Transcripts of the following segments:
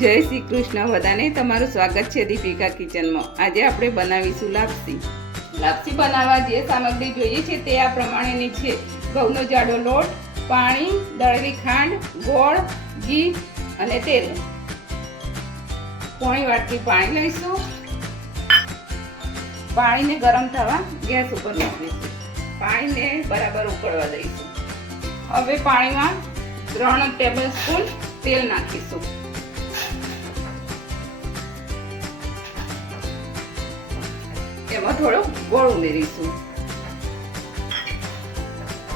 જય શ્રી કૃષ્ણ બધાને તમારું સ્વાગત છે દીપિકા કિચનમાં। આજે આપણે બનાવીશું લાપસી। લાપસી બનાવવા જે સામગ્રી જોઈએ છે તે આ પ્રમાણેની છે। ઘઉંનો જાડો લોટ, પાણી, દળેલી ખાંડ, ગોળ, ઘી અને તેલ। પોણી વાટકી પાણી લઈશું। પાણીને ગરમ થવા ગેસ ઉપર મૂકીશું। પાણીને બરાબર ઉકળવા દઈશું। હવે પાણીમાં 3 ટેબલસ્પૂન તેલ નાખીશું। એમાં થોડો ગોળ ઉમેરીશું।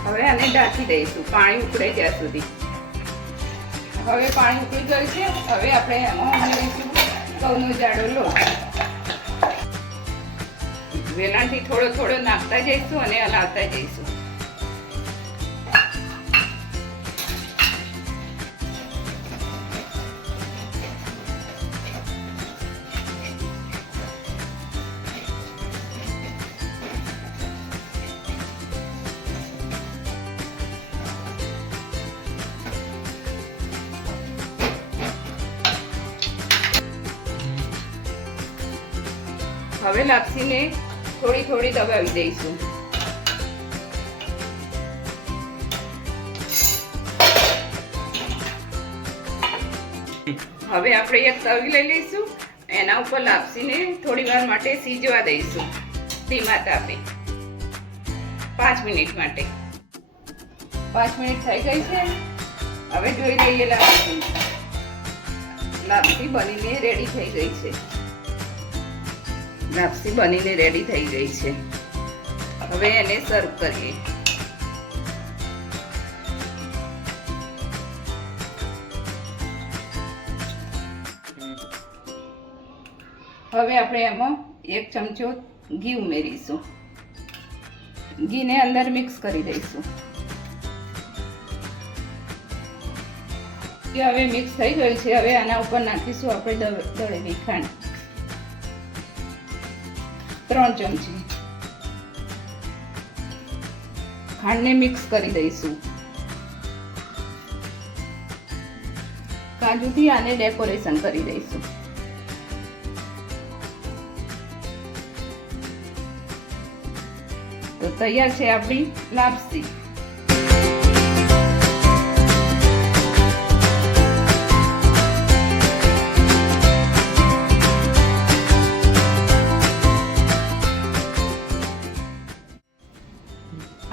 હવે આને ઢાંકી દઈશું પાણી ઉકળે ત્યાં સુધી। હવે પાણી ઉકળી ગયું છે। હવે આપણે એમાં ઉમેરીશું ઘઉંનો જાડો લોટ। વેલણથી થોડો થોડો નાખતા જઈશું અને હલાવતા જઈશું। હવે લાપસીને થોડી થોડી દબાવી દઈશું। હવે આપણે એક તવી લઈ લઈશું। એના ઉપર લાપસીને થોડી વાર માટે સીજવા દઈશું ધીમા તાપે 5 મિનિટ માટે। 5 મિનિટ થઈ ગઈ છે। હવે જોઈ લઈએ લાપસી બનીને રેડી થઈ ગઈ છે। લાપસી બનીને રેડી થઈ ગઈ છે। હવે એને સર્વ કરીએ। હવે આપણે એમાં 1 ચમચો ઘી ઉમેરીશું। ઘીને અંદર મિક્સ કરી દઈશું। હવે મિક્સ થઈ ગયું છે। હવે આના ઉપર નાખીશું આપણે દળેલી ખાંડ 3 ચમચી। ખાંડને મિક્સ કરી દઈશું। કાજુથી આને ડેકોરેશન કરી દઈશું। તો તૈયાર છે આપણી લાપસી।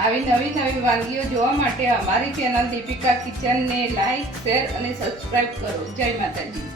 આવી નવી વાનગીઓ જોવા માટે અમારી ચેનલ દીપિકા કિચનને લાઈક, શેર અને સબસ્ક્રાઇબ કરો। જય માતાજી।